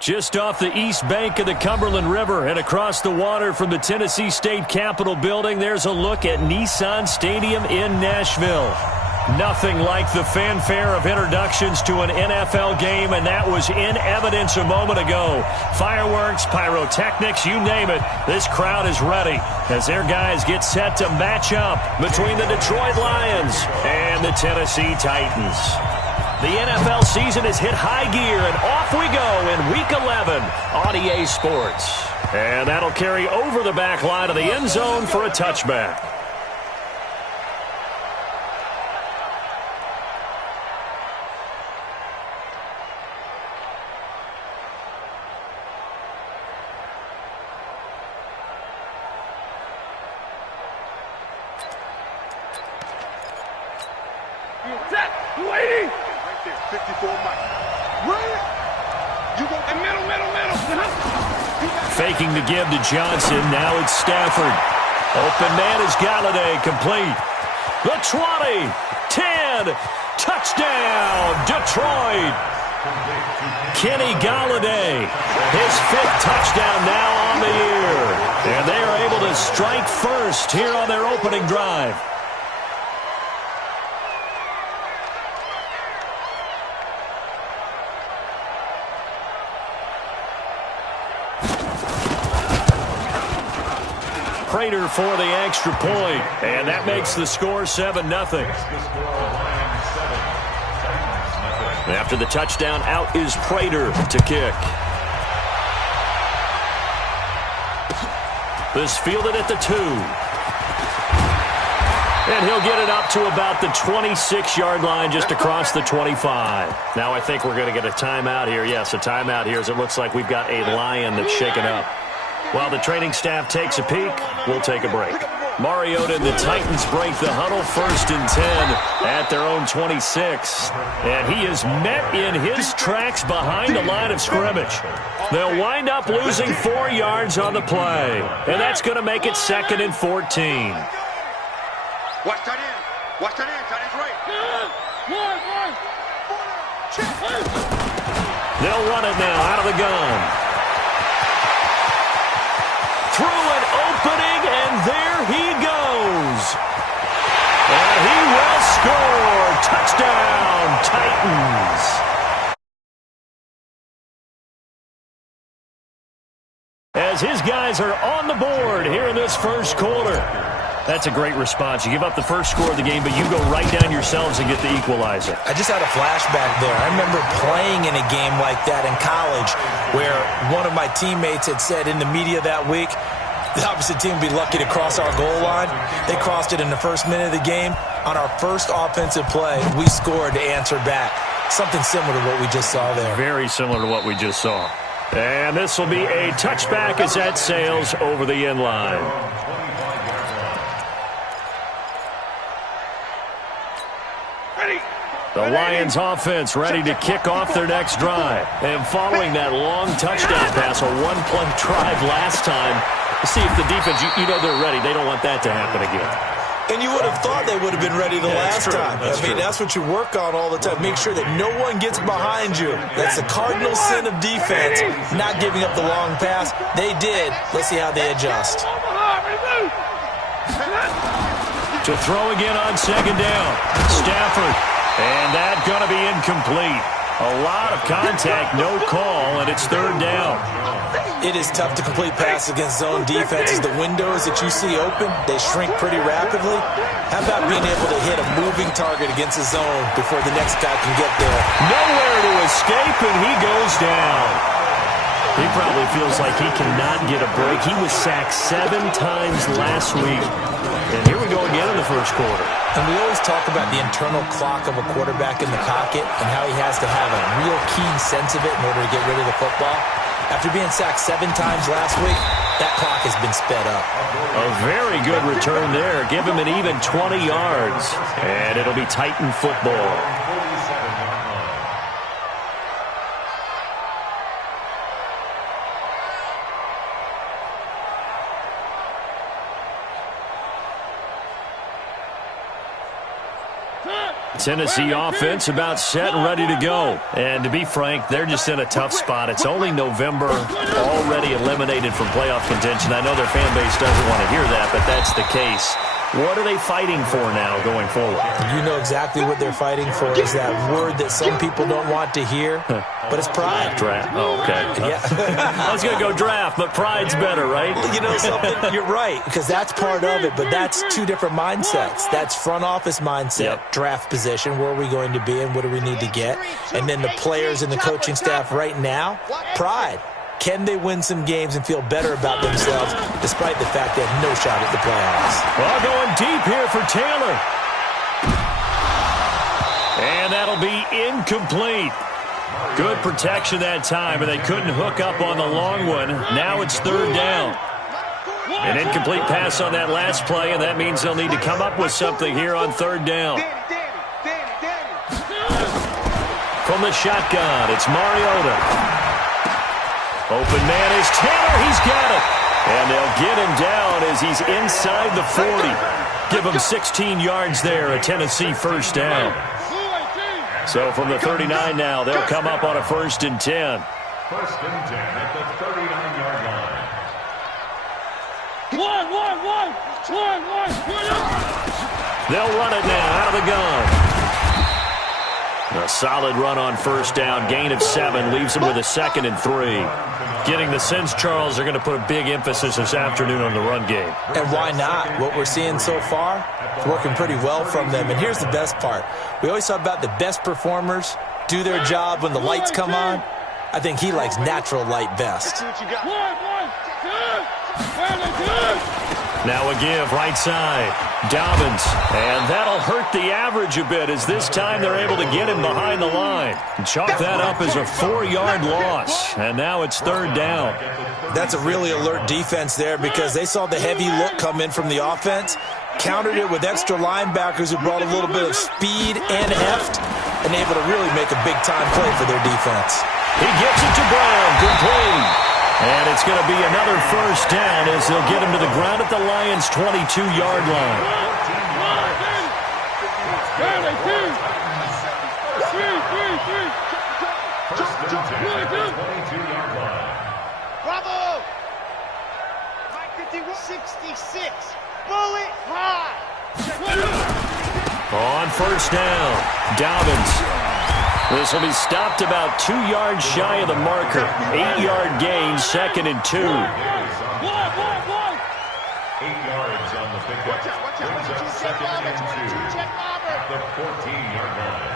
Just off the east bank of the Cumberland River and across the water from the Tennessee State Capitol building, there's a look at Nissan Stadium in Nashville. Nothing like the fanfare of introductions to an NFL game, and that was in evidence a moment ago. Fireworks, pyrotechnics, you name it. This crowd is ready as their guys get set to match up between the Detroit Lions and the Tennessee Titans. The NFL season has hit high gear, and off we go in Week 11 on EA Sports. And that'll carry over the back line of the end zone for a touchback. Waiting. 54 Mike. Right. You go the middle. Faking the give to Johnson. Now it's Stafford. Open man is Galladay. Complete. The 20. 10. Touchdown. Detroit. Kenny Galladay. His 5th touchdown now on the year. And they are able to strike first here on their opening drive. Prater for the extra point, and that makes the score 7-0. After the touchdown, out is Prater to kick. This fielded at the 2. And he'll get it up to about the 26-yard line, just across the 25. Now I think we're going to get a timeout here. Yes, a timeout here, as it looks like we've got a Lion that's shaken up. While the training staff takes a peek, we'll take a break. Mariota and the Titans break the huddle, 1st and 10 at their own 26. And he is met in his tracks behind the line of scrimmage. They'll wind up losing 4 yards on the play. And that's going to make it 2nd and 14. Watch that in. Watch that in. That is right. They'll run it now out of the gun. Through an opening, and there he goes. And he will score. Touchdown, Titans. As his guys are on the board here in this first quarter. That's a great response. You give up the first score of the game, but you go right down yourselves and get the equalizer. I just had a flashback there. I remember playing in a game like that in college where one of my teammates had said in the media that week, the opposite team would be lucky to cross our goal line. They crossed it in the first minute of the game. On our first offensive play, we scored to answer back. Something similar to what we just saw there. Very similar to what we just saw. And this will be a touchback as that sails over the end line. The Lions offense ready to kick off their next drive. And following that long touchdown pass, a one-play drive last time, see if the defense, you know they're ready. They don't want that to happen again. And you would have thought they would have been ready the last time. I mean, that's what you work on all the time. Make sure that no one gets behind you. That's the cardinal sin of defense, not giving up the long pass. They did. Let's see how they adjust. To throw again on 2nd down. Stafford. And that's going to be incomplete. A lot of contact, no call, and it's 3rd down. It is tough to complete passes against zone defenses. The windows that you see open, they shrink pretty rapidly. How about being able to hit a moving target against a zone before the next guy can get there? Nowhere to escape, and he goes down. He probably feels like he cannot get a break. He was sacked 7 times last week. And here we go again in the first quarter. And we always talk about the internal clock of a quarterback in the pocket and how he has to have a real keen sense of it in order to get rid of the football. After being sacked 7 times last week, that clock has been sped up. A very good return there. Give him an even 20 yards. And it'll be Titan football. Tennessee offense about set and ready to go. And to be frank, they're just in a tough spot. It's only November, already eliminated from playoff contention. I know their fan base doesn't want to hear that, but that's the case. What are they fighting for now going forward? You know exactly what they're fighting for is that word that some people don't want to hear, but it's pride. Draft. Oh, okay. Yeah. I was going to go draft, but pride's better, right? You know something? You're right, because that's part of it, but that's two different mindsets. That's front office mindset, draft position, where are we going to be and what do we need to get? And then the players and the coaching staff right now, pride. Can they win some games and feel better about themselves despite the fact they have no shot at the playoffs? Well, going deep here for Taylor. And that'll be incomplete. Good protection that time, and they couldn't hook up on the long one. Now it's third down. An incomplete pass on that last play, and that means they'll need to come up with something here on third down. From the shotgun, it's Mariota. Open man is Taylor. He's got it. And they'll get him down as he's inside the 40. Give him 16 yards there, a Tennessee first down. So from the 39 now, they'll come up on a 1st and 10. 1st and 10 at the 39-yard line. They'll run it now out of the gun. A solid run on first down. Gain of 7 leaves them with a 2nd and 3. Getting the sense, Charles, they're going to put a big emphasis this afternoon on the run game. And why not? What we're seeing so far, it's working pretty well from them. And here's the best part. We always talk about the best performers do their job when the lights come on. I think he likes natural light best. Now a give, right side. Dobbins. And that'll hurt the average a bit as this time they're able to get him behind the line. Chalk that up as a 4-yard loss. And now it's third down. That's a really alert defense there because they saw the heavy look come in from the offense, countered it with extra linebackers who brought a little bit of speed and heft, and able to really make a big-time play for their defense. He gets it to Brown. Complete. And it's going to be another first down as they'll get him to the ground at the Lions' 22-yard line. Bravo! 66. Bullet high. On first down, Dobbins. This will be stopped about 2 yards shy of the marker. 8-yard gain, 2nd and 2. 8 yards on the pickup. Brings up 2nd and 2 at the 14-yard line.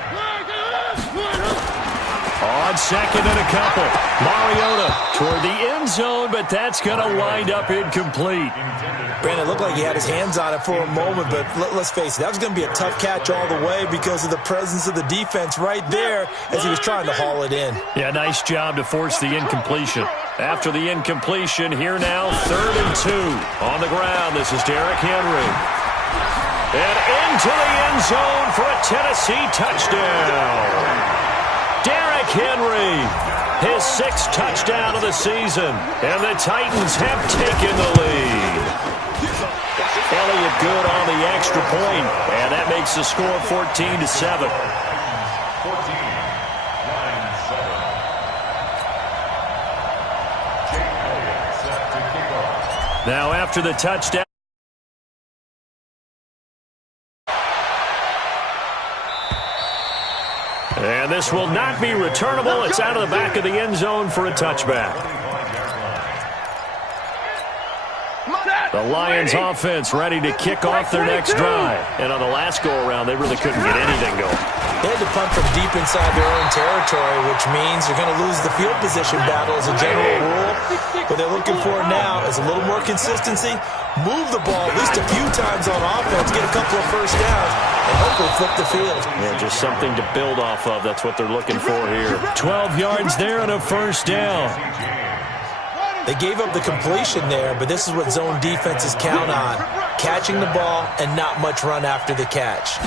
On 2nd and a couple. Mariota toward the end zone, but that's going to wind up incomplete. Brandon, it looked like he had his hands on it for a moment, but let's face it, that was going to be a tough catch all the way because of the presence of the defense right there as he was trying to haul it in. Yeah, nice job to force the incompletion. After the incompletion, here now, 3rd and 2. On the ground, this is Derrick Henry. And into the end zone for a Tennessee touchdown. Derrick Henry, his 6th touchdown of the season, and the Titans have taken the lead. Elliott good on the extra point, and that makes the score 14-7. 14-9-7. Now after the touchdown. And this will not be returnable. It's out of the back of the end zone for a touchback. The Lions offense ready to kick off their next drive. And on the last go-around, they really couldn't get anything going. They had to punt from deep inside their own territory, which means they're going to lose the field position battle as a general rule. What they're looking for now is a little more consistency, move the ball at least a few times on offense, get a couple of first downs, and hopefully flip the field. Yeah, just something to build off of. That's what they're looking for here. 12 yards there and a first down. They gave up the completion there, but this is what zone defenses count on, catching the ball and not much run after the catch.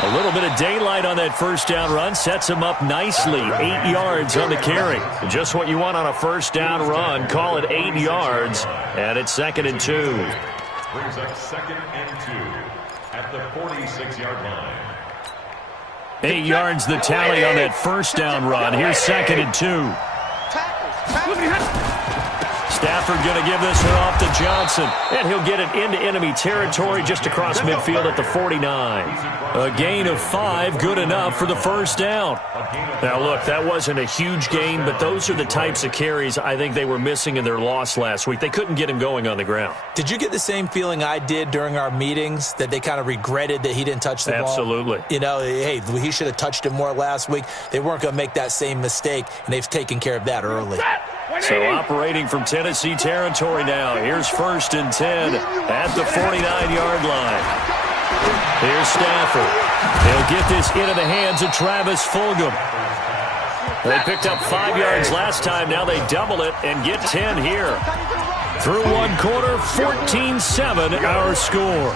A little bit of daylight on that first down run sets him up nicely. 8 yards on the carry. Just what you want on a first down run. Call it 8 yards, and it's 2nd and 2. Brings up 2nd and 2 at the 46-yard line. 8 yards the tally on that first down run. Here's 2nd and 2. Stafford going to give this one off to Johnson, and he'll get it into enemy territory just across midfield at the 49. A gain of 5, good enough for the first down. Now, look, that wasn't a huge gain, but those are the types of carries I think they were missing in their loss last week. They couldn't get him going on the ground. Did you get the same feeling I did during our meetings, that they kind of regretted that he didn't touch the ball? Absolutely. You know, hey, he should have touched it more last week. They weren't going to make that same mistake, and they've taken care of that early. So operating from Tennessee territory now. Here's 1st and 10 at the 49-yard line. Here's Stafford. He'll get this into the hands of Travis Fulgham. They picked up 5 yards last time. Now they double it and get 10 here. Through one quarter, 14-7 our score.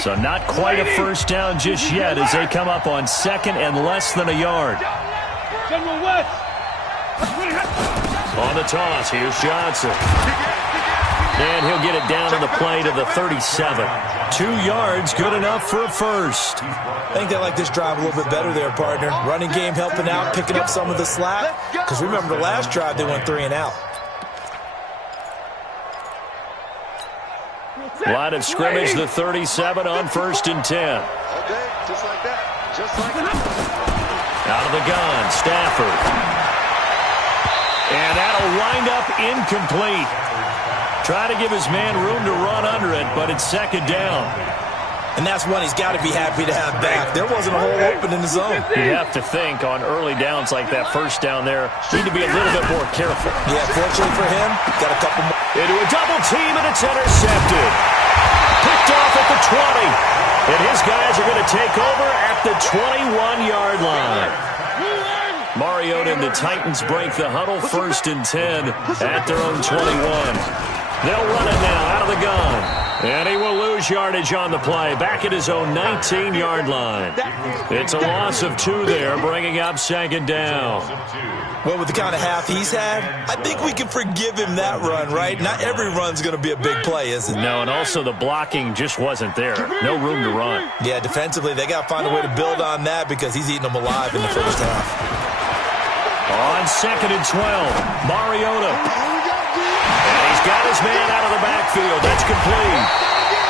So not quite a first down just yet as they come up on 2nd and less than a yard. On the toss, here's Johnson. And he'll get it down to the play to the 37. 2 yards, good enough for a first. I think they like this drive a little bit better there, partner. Running game helping out, picking up some of the slack. Because remember the last drive, they went 3 and out. Line of scrimmage, the 37 on 1st and 10. Okay, just like that. Just like that. Out of the gun, Stafford. And that'll wind up incomplete. Try to give his man room to run under it, but it's 2nd down. And that's one he's got to be happy to have back. There wasn't a hole open in the zone. You have to think on early downs like that first down there, need to be a little bit more careful. Yeah, fortunately for him, got a couple more. Into a double team, and it's intercepted. Picked off at the 20. And his guys are going to take over at the 21-yard line. Mariota and the Titans break the huddle, 1st and 10 at their own 21. They'll run it now out of the gun. And he will lose yardage on the play, back at his own 19-yard line. It's a loss of 2 there, bringing up 2nd down. Well, with the kind of half he's had, I think we can forgive him that run, right? Not every run's going to be a big play, is it? No, and also the blocking just wasn't there. No room to run. Yeah, defensively, they got to find a way to build on that because he's eating them alive in the first half. On 2nd and 12, Mariota. And he's got his man out of the backfield. That's complete.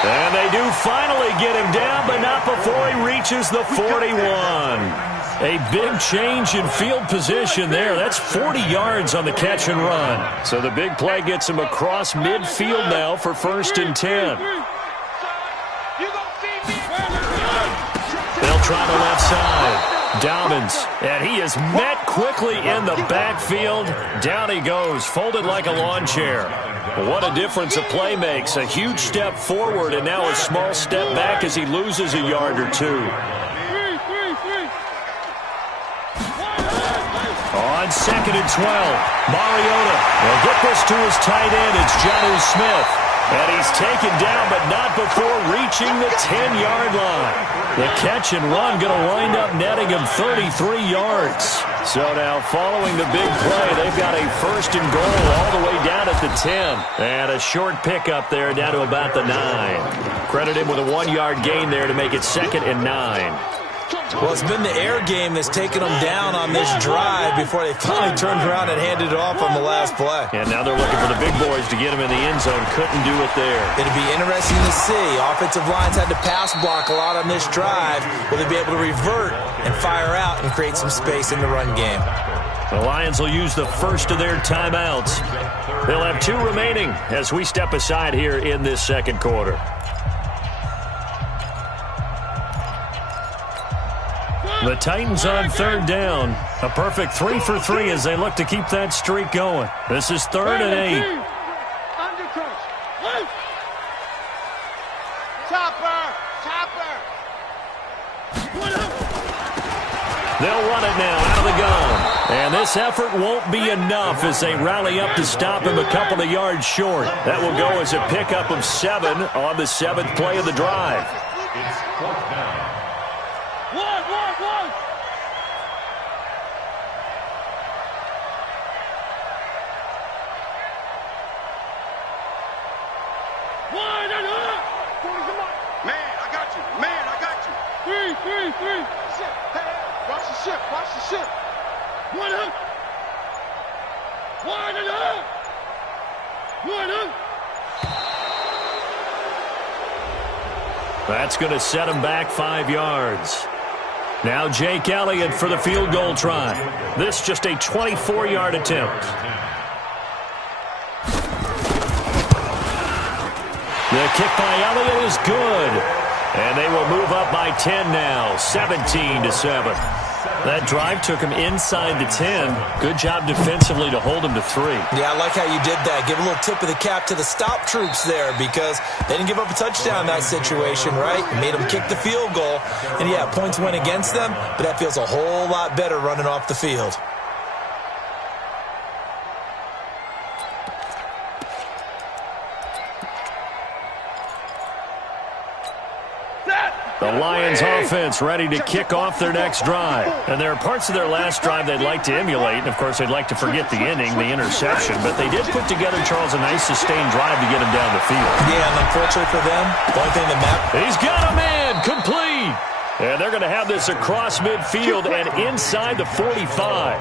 And they do finally get him down, but not before he reaches the 41. A big change in field position there. That's 40 yards on the catch and run. So the big play gets him across midfield now for 1st and 10. They'll try the left side. Dobbins, and he is met quickly in the backfield. Down he goes, folded like a lawn chair. What a difference a play makes. A huge step forward and now a small step back as he loses a yard or 2. On 2nd and 12, Mariota will get this to his tight end. It's Jonnu Smith. And he's taken down, but not before reaching the 10-yard line. The catch and run going to wind up netting him 33 yards. So now following the big play, they've got a 1st and goal all the way down at the 10. And a short pickup there down to about the 9. Credit him with a 1-yard gain there to make it 2nd and 9. Well, it's been the air game that's taken them down on this drive before they finally turned around and handed it off on the last play. And now they're looking for the big boys to get him in the end zone. Couldn't do it there. It'll be interesting to see. Offensive lines had to pass block a lot on this drive. Will they be able to revert and fire out and create some space in the run game? The Lions will use the first of their timeouts. They'll have 2 remaining as we step aside here in this 2nd quarter. The Titans on 3rd down. A perfect 3 for 3 as they look to keep that streak going. This is 3rd and 8. Chopper. They'll run it now out of the gun. And This effort won't be enough as they rally up to stop him a couple of yards short. That will go as a pickup of 7 on the 7th play of the drive. It's 4th down. One. Man, I got you. Three. Hey, watch the ship. One up. That's going to set him back 5 yards. Now Jake Elliott for the field goal try. This just a 24-yard attempt. The kick by Elliott is good. And they will move up by 10 now, 17-7. That drive took him inside the 10. Good job defensively to hold him to 3. Yeah, I like how you did that. Give a little tip of the cap to the stop troops there because they didn't give up a touchdown in that situation, right? Made them kick the field goal. And, yeah, points went against them, but that feels a whole lot better running off the field. The Lions offense ready to kick off their next drive. And there are parts of their last drive they'd like to emulate. And, of course, they'd like to forget the inning, the interception. But they did put together, Charles, a nice sustained drive to get him down the field. Yeah, and unfortunately for them, the only thing that matters. He's got a man complete. And they're going to have this across midfield and inside the 45.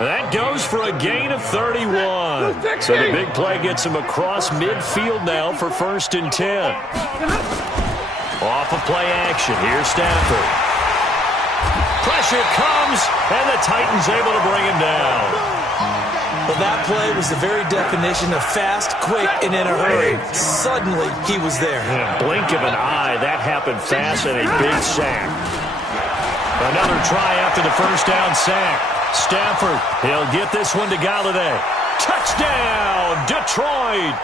That goes for a gain of 31. So the big play gets him across midfield now for 1st and 10. Off of play action. Here's Stafford. Pressure comes, and the Titans able to bring him down. Well, that play was the very definition of fast, quick, and in a hurry. Suddenly, he was there. Yeah, blink of an eye. That happened fast and a big sack. Another try after the first down sack. Stafford, he'll get this one to Galladay. Touchdown, Detroit!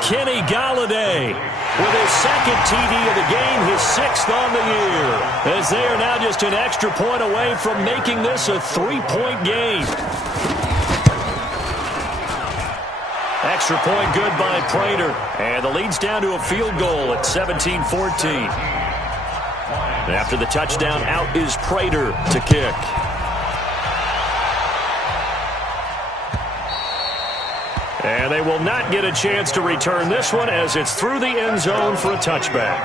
Kenny Galladay with his 2nd TD of the game, his 6th on the year, as they are now just an extra point away from making this a 3-point game. Extra point good by Prater, and the lead's down to a field goal at 17-14. After the touchdown, out is Prater to kick. And they will not get a chance to return this one as it's through the end zone for a touchback.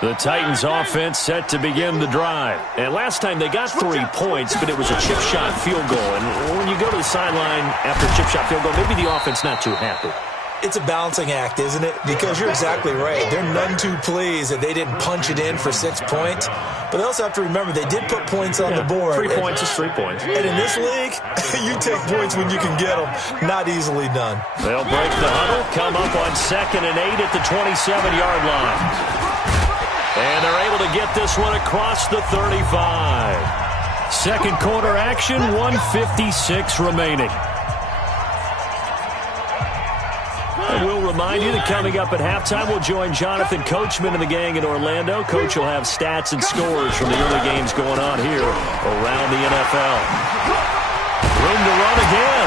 The Titans offense set to begin the drive. And last time they got 3 points, but it was a chip shot field goal. And when you go to the sideline after a chip shot field goal, maybe the offense not too happy. It's a balancing act, isn't it? Because you're exactly right. They're none too pleased that they didn't punch it in for 6 points. But they also have to remember they did put points on the board. 3 points is 3 points. And in this league, you take points when you can get them. Not easily done. They'll break the huddle, come up on 2nd and 8 at the 27-yard line. And they're able to get this one across the 35. Second quarter action, 1:56 remaining. And we'll remind you that coming up at halftime, we'll join Jonathan Coachman and the gang in Orlando. Coach will have stats and scores from the early games going on here around the NFL. Room to run again.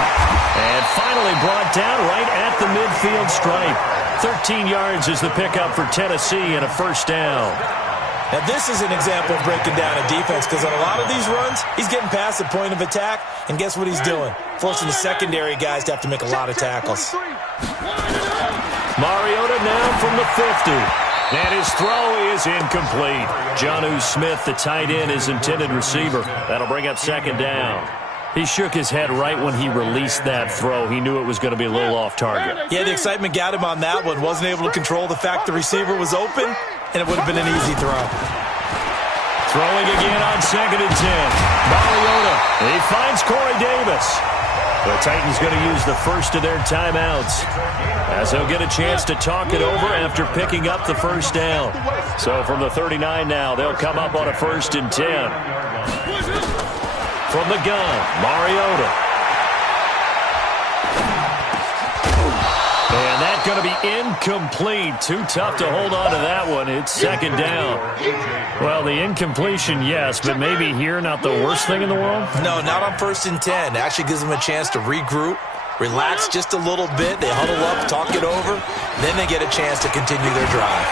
And finally brought down right at the midfield stripe. 13 yards is the pickup for Tennessee and a 1st down. Now, this is an example of breaking down a defense because on a lot of these runs, he's getting past the point of attack, and guess what he's doing? Forcing the secondary guys to have to make a lot of tackles. Mariota now from the 50. And his throw is incomplete. Jonnu Smith, the tight end, is intended receiver. That'll bring up 2nd down. He shook his head right when he released that throw. He knew it was going to be a little off target. Yeah, the excitement got him on that one. Wasn't able to control the fact the receiver was open, and it would have been an easy throw. Throwing again on 2nd and 10. Mariota, he finds Corey Davis. The Titans going to use the first of their timeouts as they'll get a chance to talk it over after picking up the 1st down. So from the 39 now, they'll come up on a 1st and 10. From the gun, Mariota. And that going to be incomplete. Too tough to hold on to that one. It's second down. Well, the incompletion, yes, but maybe here not the worst thing in the world? No, not on 1st and 10. It actually gives them a chance to regroup, relax just a little bit. They huddle up, talk it over. Then they get a chance to continue their drive.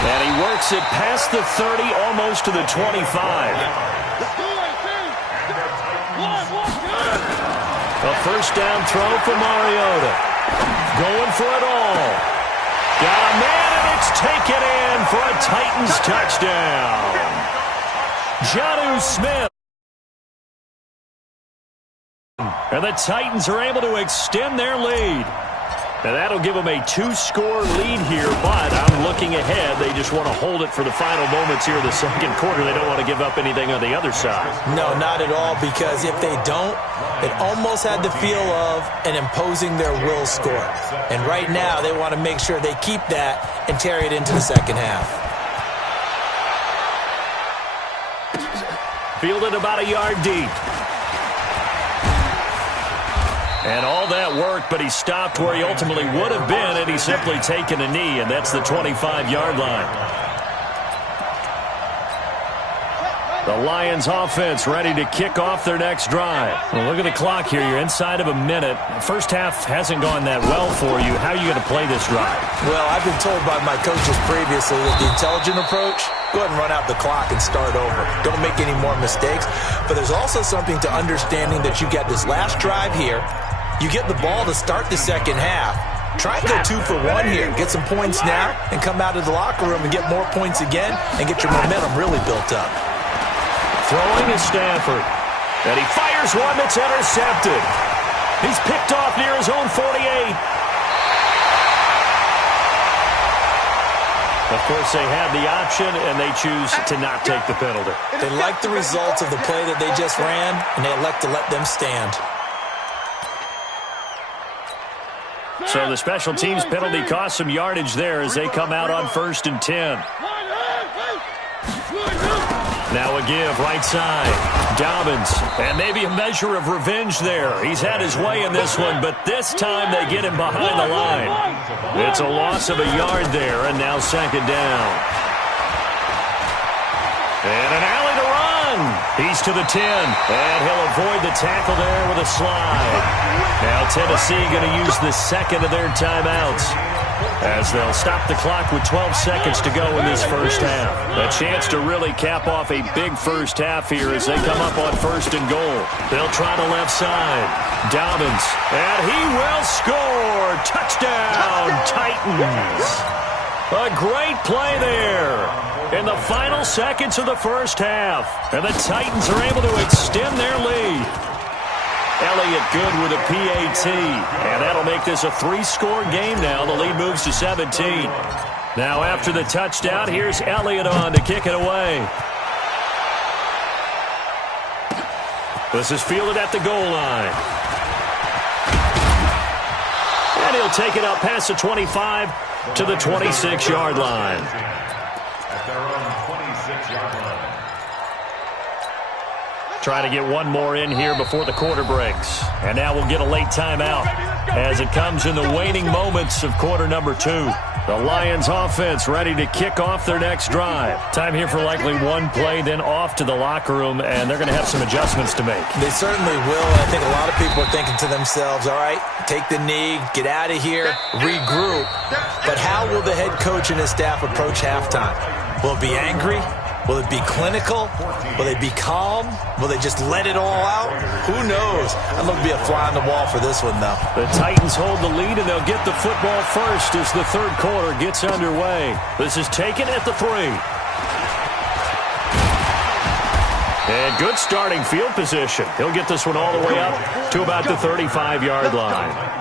And he works it past the 30, almost to the 25. A first down throw for Mariota. Going for it all. Got a man, and it's taken in for a Titans touchdown. Jonnu Smith. And the Titans are able to extend their lead. And that'll give them a 2-score lead here, but I'm looking ahead. They just want to hold it for the final moments here of the second quarter. They don't want to give up anything on the other side. No, not at all, because if they don't, it almost had the feel of an imposing their will score. And right now, they want to make sure they keep that and carry it into the second half. Fielded about a yard deep. And all that worked, but he stopped where he ultimately would have been, and he's simply taken a knee, and that's the 25-yard line. The Lions offense ready to kick off their next drive. Well, look at the clock here. You're inside of a minute. First half hasn't gone that well for you. How are you going to play this drive? Well, I've been told by my coaches previously that the intelligent approach, go ahead and run out the clock and start over. Don't make any more mistakes. But there's also something to understanding that you get this last drive here. You get the ball to start the second half. Try and go 2 for 1 here. Get some points now and come out of the locker room and get more points again and get your momentum really built up. Throwing is Stafford. And he fires one that's intercepted. He's picked off near his own 48. Of course, they had the option, and they choose to not take the penalty. They like the results of the play that they just ran, and they elect to let them stand. So the special teams penalty cost some yardage there as they come out on 1st and 10. Now a give, right side. Dobbins, and maybe a measure of revenge there. He's had his way in this one, but this time they get him behind the line. It's a loss of a yard there, and now second down. And an alley to run. He's to the 10, and he'll avoid the tackle there with a slide. Now Tennessee going to use the second of their timeouts as they'll stop the clock with 12 seconds to go in this first half. A chance to really cap off a big first half here as they come up on 1st and goal. They'll try the left side. Dobbins, and he will score. Touchdown, Titans. A great play there in the final seconds of the first half. And the Titans are able to extend their lead. Elliott good with a PAT. And that'll make this a 3-score game now. The lead moves to 17. Now after the touchdown, here's Elliott on to kick it away. This is fielded at the goal line. And he'll take it up past the 25 to the 26-yard line. At their own 26-yard line. Trying to get one more in here before the quarter breaks. And now we'll get a late timeout as it comes in the waning moments of quarter number 2. The Lions offense ready to kick off their next drive. Time here for likely one play, then off to the locker room, and they're going to have some adjustments to make. They certainly will. I think a lot of people are thinking to themselves, all right, take the knee, get out of here, regroup. But how will the head coach and his staff approach halftime? Will it be angry? Will it be clinical? Will they be calm? Will they just let it all out? Who knows? I'd love to be a fly on the wall for this one, though. The Titans hold the lead, and they'll get the football first as the third quarter gets underway. This is taken at the 3. And good starting field position. He'll get this one all the way up to about the 35-yard line.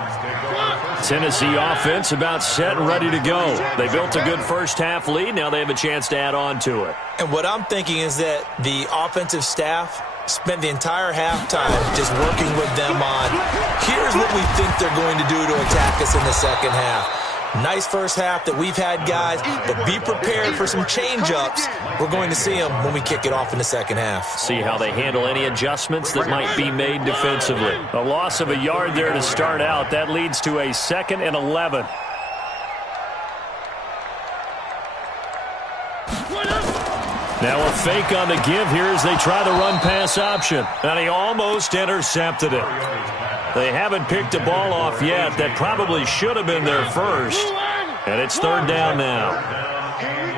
Tennessee offense about set and ready to go. They built a good first-half lead. Now they have a chance to add on to it. And what I'm thinking is that the offensive staff spent the entire halftime just working with them on, here's what we think they're going to do to attack us in the second half. Nice first half that we've had, guys, but be prepared for some change-ups. We're going to see them when we kick it off in the second half. See how they handle any adjustments that might be made defensively. A loss of a yard there to start out. That leads to a 2nd and 11. Now a fake on the give here as they try the run-pass option. And he almost intercepted it. They haven't picked the ball off yet. That probably should have been their first. And it's third down now.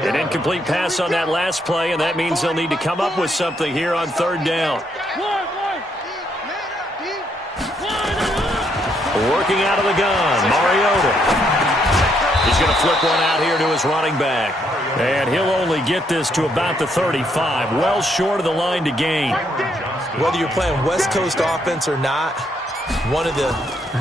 An incomplete pass on that last play, and that means they'll need to come up with something here on third down. Working out of the gun, Mariota. He's going to flip one out here to his running back. And he'll only get this to about the 35, well short of the line to gain. Whether you're playing West Coast offense or not, one of the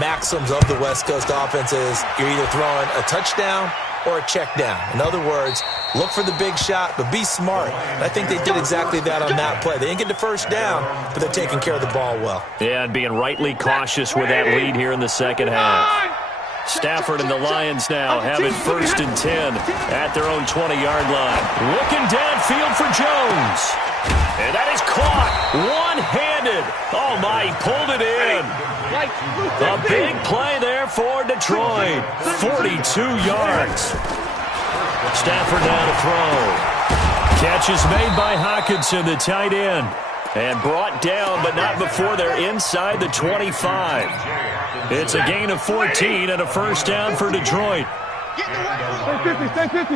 maxims of the West Coast offense is you're either throwing a touchdown or a check down. In other words, look for the big shot, but be smart. And I think they did exactly that on that play. They didn't get the first down, but they're taking care of the ball well. Yeah, and being rightly cautious with that lead here in the second half. Stafford and the Lions now have it 1st and 10 at their own 20-yard line. Looking downfield for Jones. And that is caught one-handed. Oh, my, he pulled it in. A big play there for Detroit. 42 yards. Stafford now to throw. Catch is made by Hockenson, the tight end. And brought down, but not before they're inside the 25. It's a gain of 14 and a first down for Detroit. Stay 50.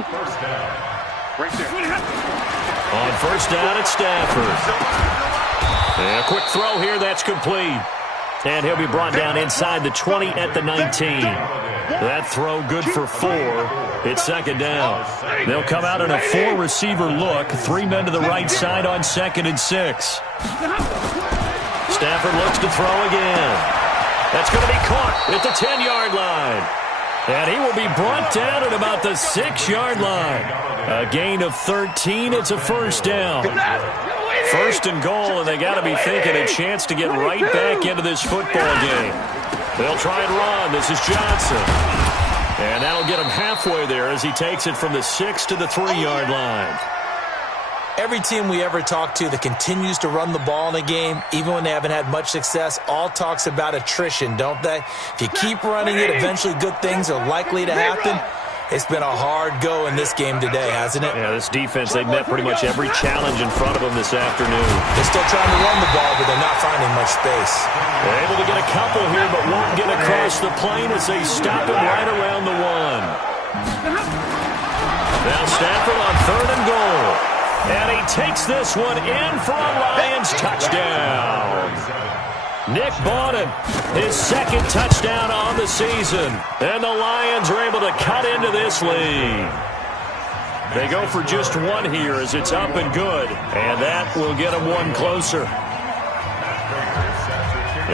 On first down, it's Stafford. And a quick throw here, that's complete. And he'll be brought down inside the 20 at the 19. That throw good for 4. It's second down. They'll come out in a 4-receiver look. 3 men to the right side on 2nd and 6. Stafford looks to throw again. That's going to be caught at the 10-yard line. And he will be brought down at about the 6-yard line. A gain of 13. It's a first down. 1st and goal, and they got to be thinking a chance to get right back into this football game. They'll try and run. This is Johnson. And that'll get him halfway there as he takes it from the 6 to the 3-yard line. Every team we ever talk to that continues to run the ball in a game, even when they haven't had much success, all talks about attrition, don't they? If you keep running it, eventually good things are likely to happen. It's been a hard go in this game today, hasn't it? Yeah, this defense, they've met pretty much every challenge in front of them this afternoon. They're still trying to run the ball, but they're not finding much space. They're able to get a couple here, but won't get across the plane as they stop him right around the 1. Now Stafford on 3rd and goal. And he takes this one in for a Lions touchdown. Nick Bawden, his 2nd touchdown on the season. And the Lions are able to cut into this lead. They go for just 1 here as it's up and good. And that will get them 1 closer.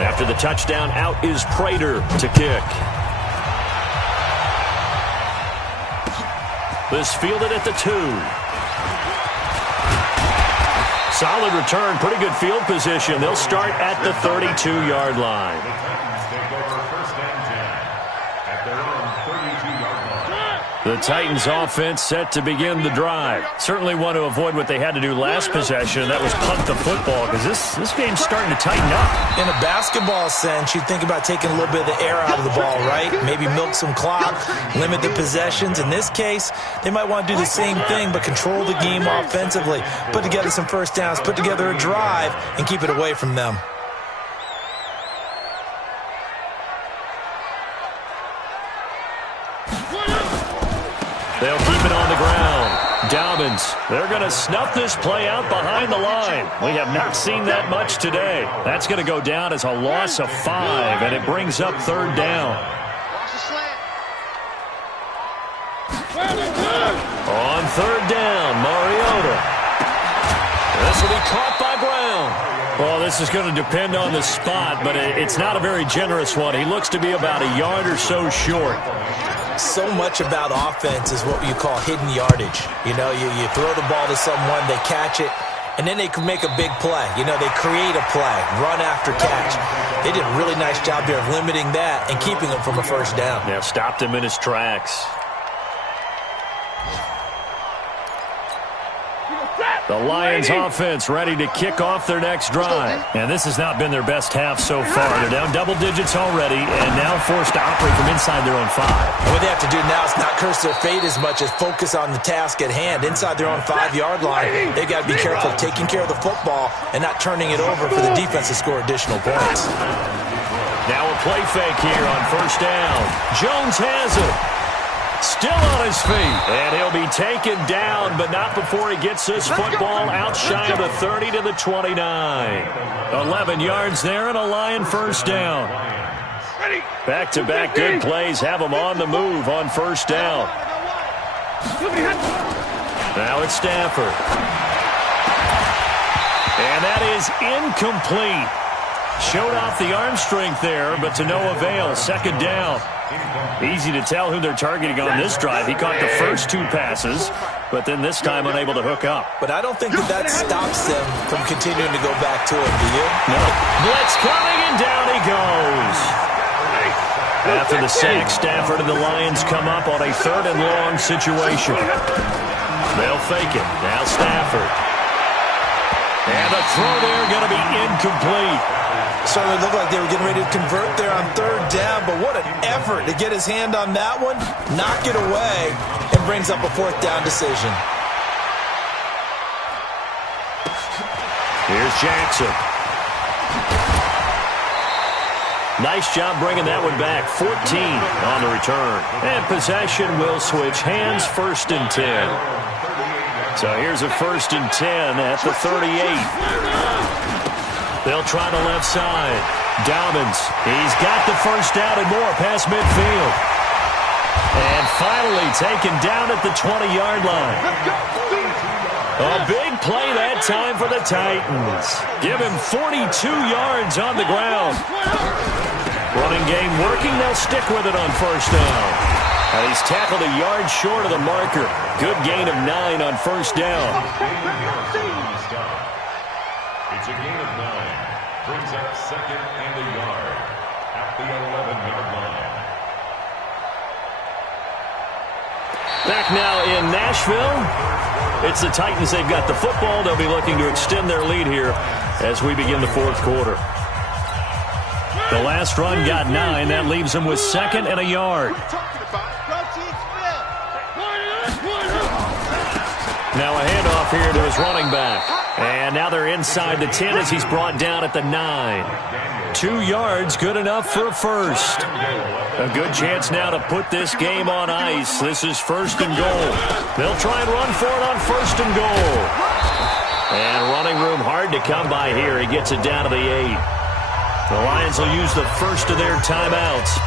After the touchdown, out is Prater to kick. This fielded at the 2. Solid return, pretty good field position. They'll start at the 32-yard line. The Titans offense set to begin the drive. Certainly want to avoid what they had to do last possession, and that was punt the football, because this game's starting to tighten up. In a basketball sense, you'd think about taking a little bit of the air out of the ball, right? Maybe milk some clock, limit the possessions. In this case, they might want to do the same thing, but control the game offensively. Put together some first downs, put together a drive, and keep it away from them. They'll keep it on the ground. Dobbins, they're going to snuff this play out behind the line. We have not seen that much today. That's going to go down as a loss of 5, and it brings up 3rd down. On 3rd down, Mariota. This will be caught by Brown. Well, this is going to depend on the spot, but it's not a very generous one. He looks to be about a yard or so short. So much about offense is what you call hidden yardage. You know, you throw the ball to someone, they catch it, and then they can make a big play. You know, they create a play, run after catch. They did a really nice job there of limiting that and keeping him from a first down. Yeah, stopped him in his tracks. The Lions offense ready to kick off their next drive. And this has not been their best half so far. They're down double digits already and now forced to operate from inside their own 5. And what they have to do now is not curse their fate as much as focus on the task at hand. Inside their own 5-yard line, they've got to be careful of taking care of the football and not turning it over for the defense to score additional points. Now a play fake here on first down. Jones has it. Still on his feet. And he'll be taken down, but not before he gets this football out shy of the 30 to the 29. 11 yards there and a Lion first down. Back-to-back good plays have them on the move on first down. Now it's Stafford. And that is incomplete. Showed off the arm strength there, but to no avail. Second down. Easy to tell who they're targeting on this drive. He caught the first 2 passes, but then this time unable to hook up. But I don't think that stops them from continuing to go back to it, do you? No. Blitz coming, and down he goes. After the sack, Stafford and the Lions come up on a 3rd and long situation. They'll fake it. Now Stafford. And the throw there going to be incomplete. Certainly looked like they were getting ready to convert there on 3rd down, but what an effort to get his hand on that one, knock it away, and brings up a 4th down decision. Here's Jackson. Nice job bringing that one back. 14 on the return. And possession will switch hands, 1st and 10. So here's a 1st and 10 at the 38. They'll try the left side. Dobbins, he's got the first down and more past midfield. And finally taken down at the 20-yard line. A big play that time for the Titans. Give him 42 yards on the ground. Running game working. They'll stick with it on first down. And he's tackled a yard short of the marker. Good gain of 9 on first down. It's a gain of 9. Brings up 2nd and a yard at the 11-yard line. Back now in Nashville. It's the Titans. They've got the football. They'll be looking to extend their lead here as we begin the 4th quarter. The last run got 9. That leaves them with 2nd and a yard. Now a handoff here to his running back. And now they're inside the 10 as he's brought down at the 9. 2 yards, good enough for a first. A good chance now to put this game on ice. This is 1st and goal. They'll try and run for it on 1st and goal. And running room hard to come by here. He gets it down to the 8. The Lions will use the first of their timeouts.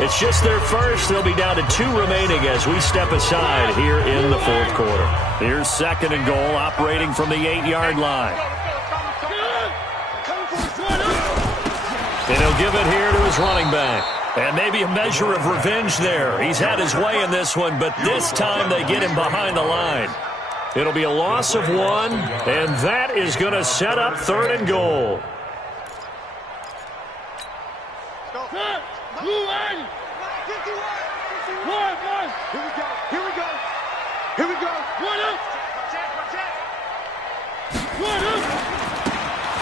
It's just their first. They'll be down to 2 remaining as we step aside here in the 4th quarter. Here's 2nd and goal, operating from the 8-yard line. And he'll give it here to his running back. And maybe a measure of revenge there. He's had his way in this one, but this time they get him behind the line. It'll be a loss of 1, and that is going to set up 3rd and goal.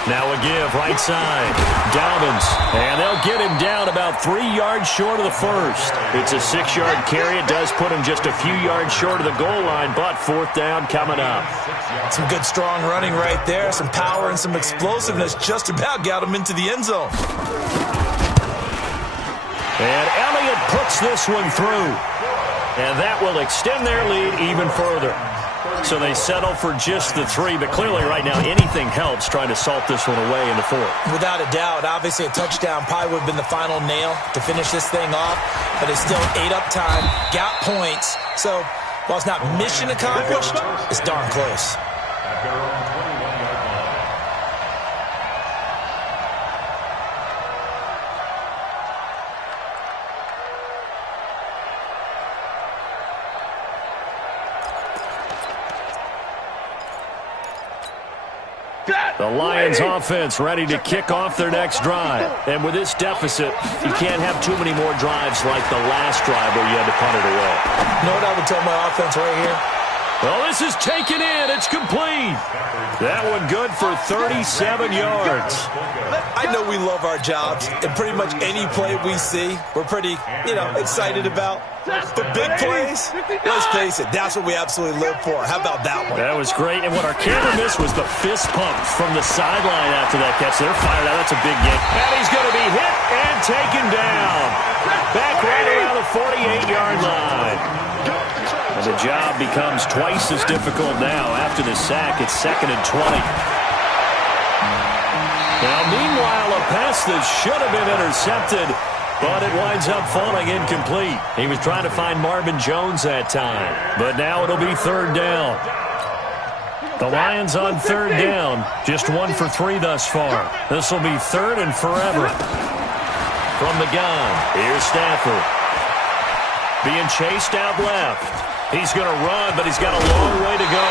Now a give, right side. Dobbins, and they'll get him down about 3 yards short of the first. It's a 6-yard carry. It does put him just a few yards short of the goal line, but 4th down coming up. Some good, strong running right there. Some power and some explosiveness just about got him into the end zone. And Elliott puts this one through. And that will extend their lead even further. So they settle for just the 3, but clearly right now anything helps trying to salt this one away in the 4th. Without a doubt, obviously a touchdown probably would have been the final nail to finish this thing off, but it's still ate up time, got points. So while it's not mission accomplished, it's darn close. At their own 21-yard line. The Lions offense ready to kick off their next drive. And with this deficit, you can't have too many more drives like the last drive where you had to punt it away. You know what I would tell my offense right here? Well, this is taken in. It's complete. That one good for 37 yards. I know we love our jobs, and pretty much any play we see, we're pretty, excited about. But big plays, let's face it, that's what we absolutely live for. How about that one? That was great, and what our camera missed was the fist pump from the sideline after that catch. They're fired out. That's a big game. And he's going to be hit and taken down. Back right around the 48-yard line. And the job becomes twice as difficult now. After the sack, it's 2nd and 20. Now, meanwhile, a pass that should have been intercepted, but it winds up falling incomplete. He was trying to find Marvin Jones that time, but now it'll be 3rd down. The Lions on 3rd down, just 1 for 3 thus far. This will be 3rd and forever. From the gun, here's Stafford. Being chased out left. He's going to run, but he's got a long way to go.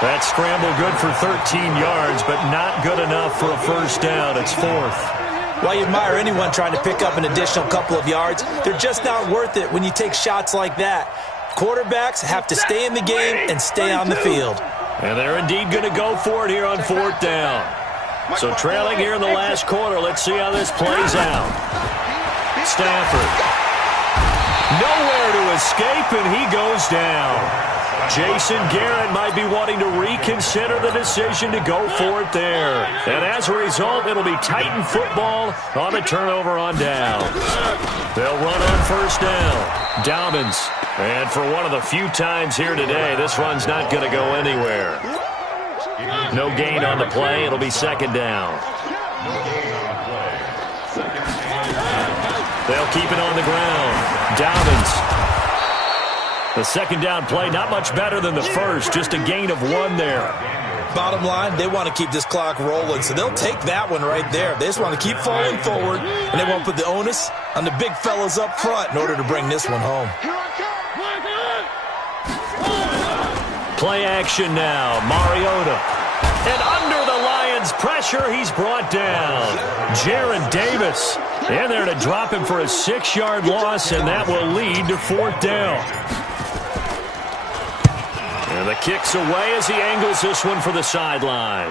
That scramble good for 13 yards, but not good enough for a 1st down. It's 4th. While you admire anyone trying to pick up an additional couple of yards, they're just not worth it when you take shots like that. Quarterbacks have to stay in the game and stay on the field. And they're indeed going to go for it here on 4th down. So trailing here in the last quarter, let's see how this plays out. Stafford. Nowhere to escape, and he goes down. Jason Garrett might be wanting to reconsider the decision to go for it there. And as a result, it'll be Titan football on the turnover on down. They'll run on 1st down. Dobbins. And for one of the few times here today, this run's not going to go anywhere. No gain on the play. It'll be 2nd down. They'll keep it on the ground. Dobbins. The 2nd down play, not much better than the first. Just a gain of 1 there. Bottom line, they want to keep this clock rolling, so they'll take that one right there. They just want to keep falling forward, and they won't put the onus on the big fellas up front in order to bring this one home. Play action now. Mariota. And under the Lions' pressure, he's brought down. Jaron Davis in there to drop him for a 6-yard loss, and that will lead to 4th down. And the kick's away as he angles this one for the sideline.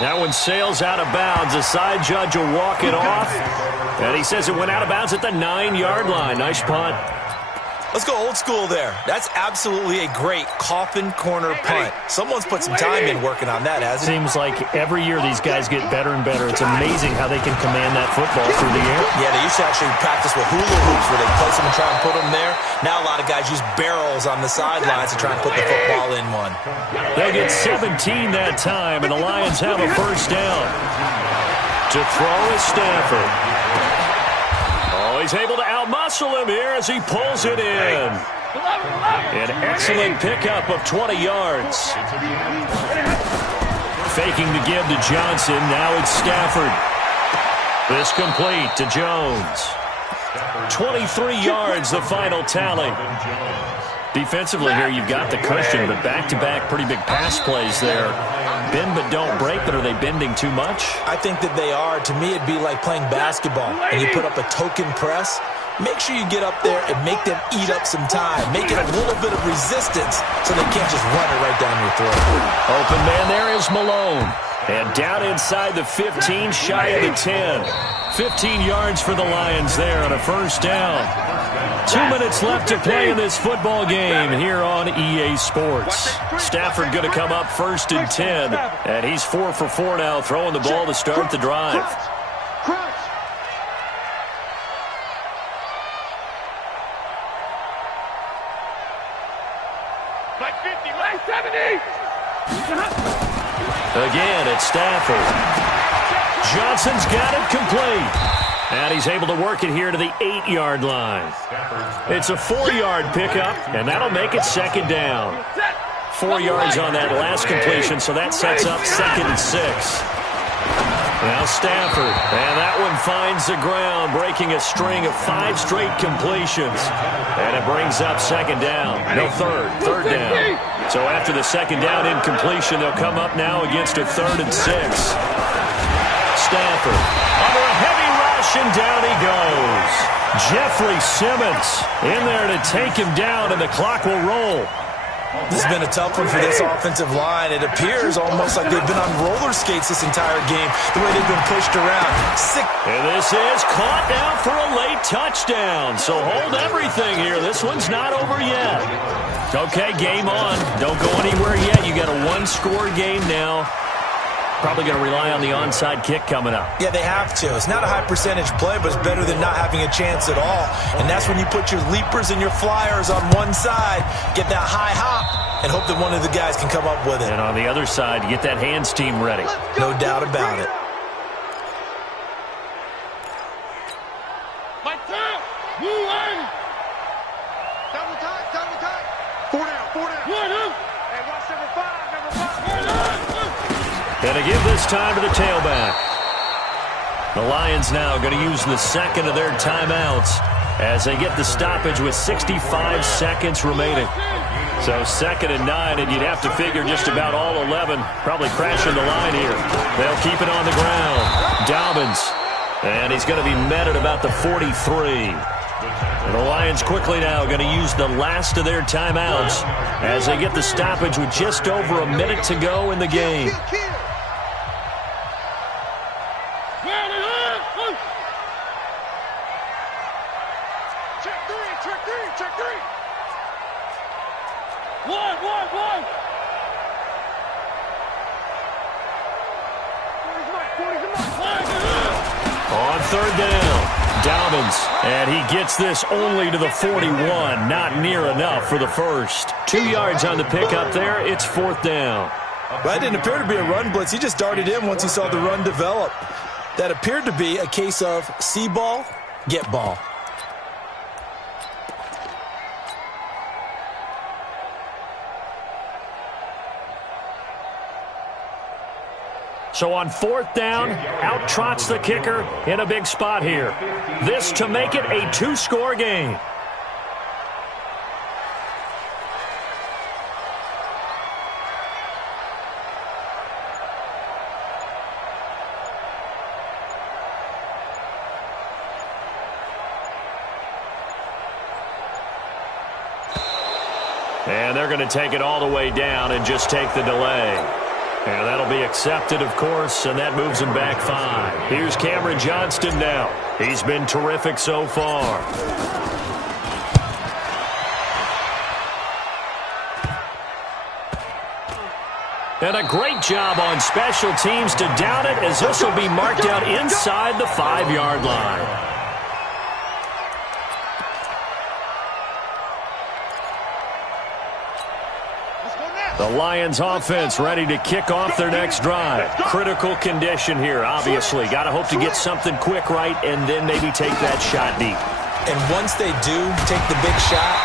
That one sails out of bounds. The side judge will walk it off, and he says it went out of bounds at the 9-yard line. Nice punt. Let's go old school there. That's absolutely a great coffin corner punt. Someone's put some time in working on that, hasn't it? Seems like every year these guys get better and better. It's amazing how they can command that football through the air. Yeah, they used to actually practice with hula hoops where they place them and try and put them there. Now a lot of guys use barrels on the sidelines to try and put the football in one. They'll get 17 that time, and the Lions have a 1st down. To throw is Stafford. He's able to outmuscle him here as he pulls it in. An excellent pickup of 20 yards. Faking the give to Johnson. Now it's Stafford. This complete to Jones. 23 yards, the final tally. Defensively here, you've got the cushion, but back-to-back pretty big pass plays there. Bend but don't break, but are they bending too much? I think that they are. To me, it'd be like playing basketball, and you put up a token press. Make sure you get up there and make them eat up some time. Make it a little bit of resistance so they can't just run it right down your throat. Open man there is Malone. And down inside the 15, shy of the 10. 15 yards for the Lions there on a 1st down. 2 minutes left to play in this football game here on EA Sports. Stafford going to come up 1st and 10. And he's 4 for 4 now, throwing the ball to start the drive. Again, it's Stafford. Johnson's got it complete. And he's able to work it here to the 8-yard line. It's a 4-yard pickup, and that'll make it 2nd down. 4 yards on that last completion, so that sets up 2nd and 6. Now Stafford, and that one finds the ground, breaking a string of 5 straight completions. And it brings up 2nd down. No, 3rd down. So after the 2nd down incompletion, they'll come up now against a 3rd and 6. Stafford under a heavy rush, and down he goes. Jeffrey Simmons in there to take him down, and the clock will roll. This has been a tough one for this offensive line. It appears almost like they've been on roller skates this entire game, the way they've been pushed around. And this is caught down for a late touchdown. So hold everything here. This one's not over yet. Okay, game on. Don't go anywhere yet. You got a one-score game now. Probably going to rely on the onside kick coming up. Yeah, they have to. It's not a high percentage play, but it's better than not having a chance at all. And that's when you put your leapers and your flyers on one side, get that high hop, and hope that one of the guys can come up with it. And on the other side, you get that hands team ready. No doubt about it. And to give this time to the tailback. The Lions now going to use the second of their timeouts as they get the stoppage with 65 seconds remaining. So 2nd and 9, and you'd have to figure just about all 11 probably crashing the line here. They'll keep it on the ground. Dobbins, and he's going to be met at about the 43. And the Lions quickly now going to use the last of their timeouts as they get the stoppage with just over a minute to go in the game. On 3rd down, Dobbins, and he gets this only to the 41. Not near enough for the first. 2 yards on the pickup there. It's 4th down. That didn't appear to be a run blitz. He just darted in once he saw the run develop. That appeared to be a case of see ball, get ball. So on 4th down, out trots the kicker in a big spot here. This to make it a 2-score game. And they're going to take it all the way down and just take the delay. And that'll be accepted, of course, and that moves him back 5. Here's Cameron Johnston now. He's been terrific so far. And a great job on special teams to down it, as this will be marked out inside the 5-yard line. The Lions offense ready to kick off their next drive. Critical condition here, obviously. Got to hope to get something quick right and then maybe take that shot deep. And once they do take the big shot,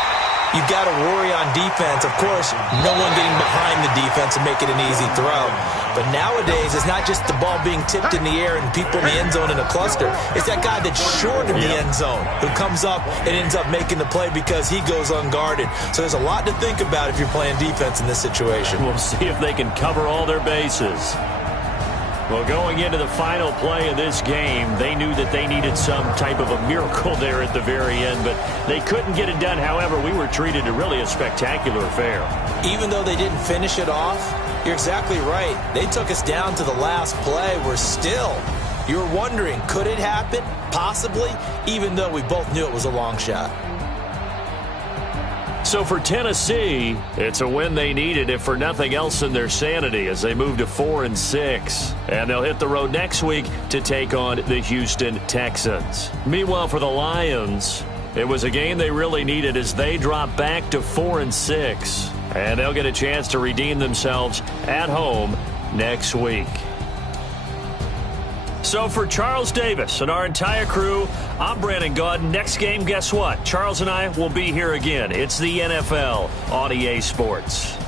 you've got to worry on defense. Of course, no one getting behind the defense and make it an easy throw. But nowadays, it's not just the ball being tipped in the air and people in the end zone in a cluster. It's that guy that's short of the end zone who comes up and ends up making the play because he goes unguarded. So there's a lot to think about if you're playing defense in this situation. We'll see if they can cover all their bases. Well, going into the final play of this game, they knew that they needed some type of a miracle there at the very end, but they couldn't get it done. However, we were treated to really a spectacular affair. Even though they didn't finish it off, you're exactly right. They took us down to the last play. You were wondering, could it happen? Possibly, even though we both knew it was a long shot. So for Tennessee, it's a win they needed, if for nothing else in their sanity, as they move to 4-6. And they'll hit the road next week to take on the Houston Texans. Meanwhile, for the Lions, it was a game they really needed as they drop back to 4-6. And they'll get a chance to redeem themselves at home next week. So for Charles Davis and our entire crew, I'm Brandon Gaudin. Next game, guess what? Charles and I will be here again. It's the NFL on EA Sports.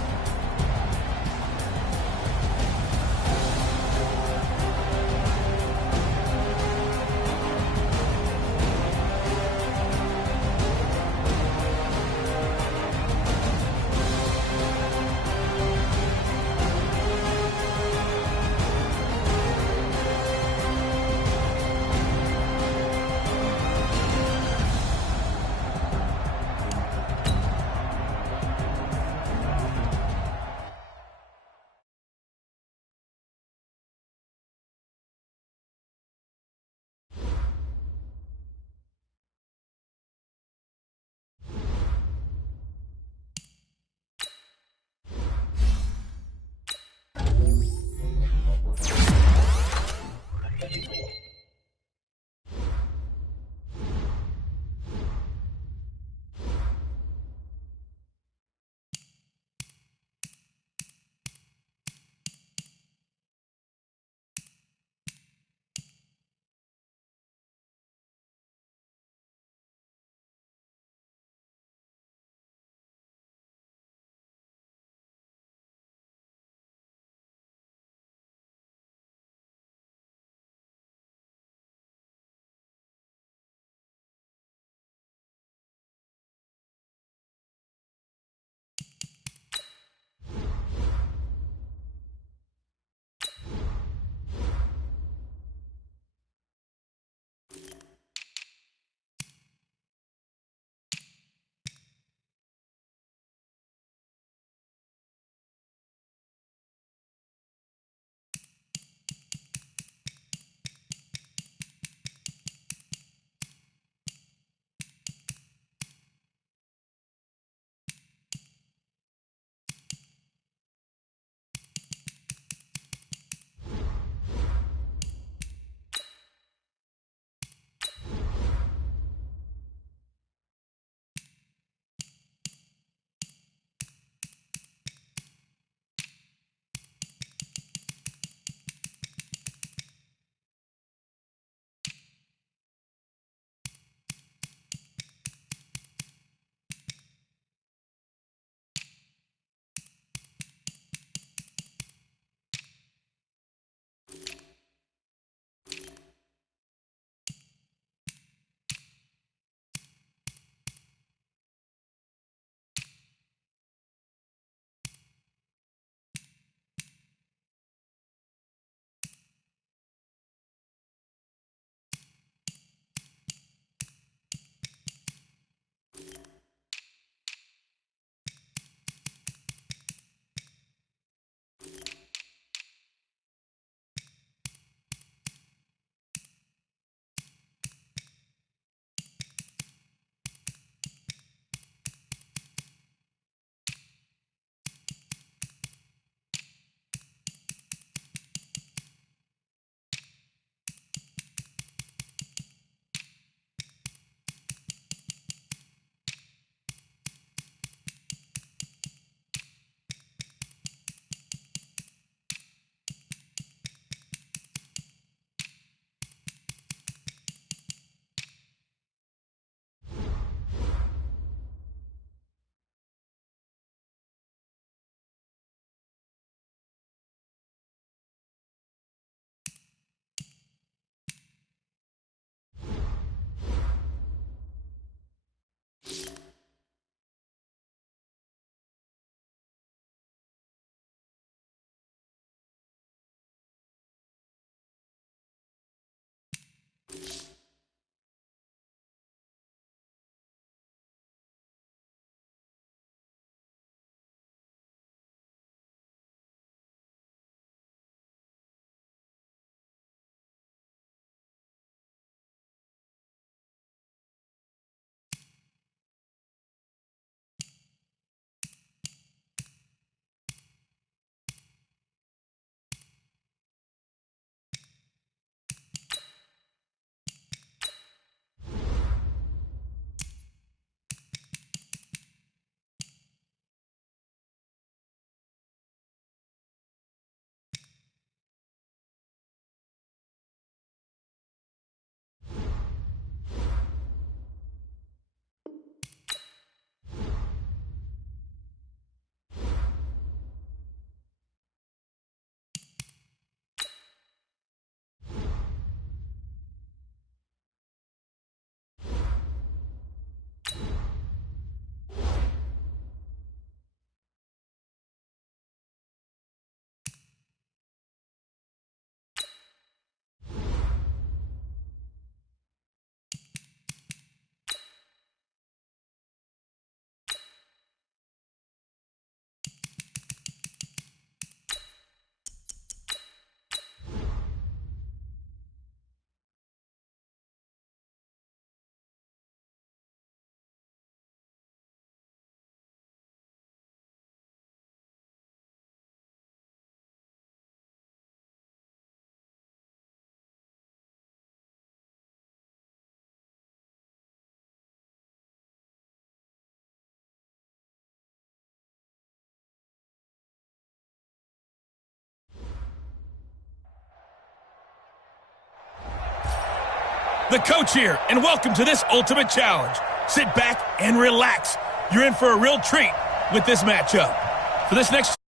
the coach here, and welcome to this Ultimate Challenge. Sit back and relax. You're in for a real treat with this matchup. For this next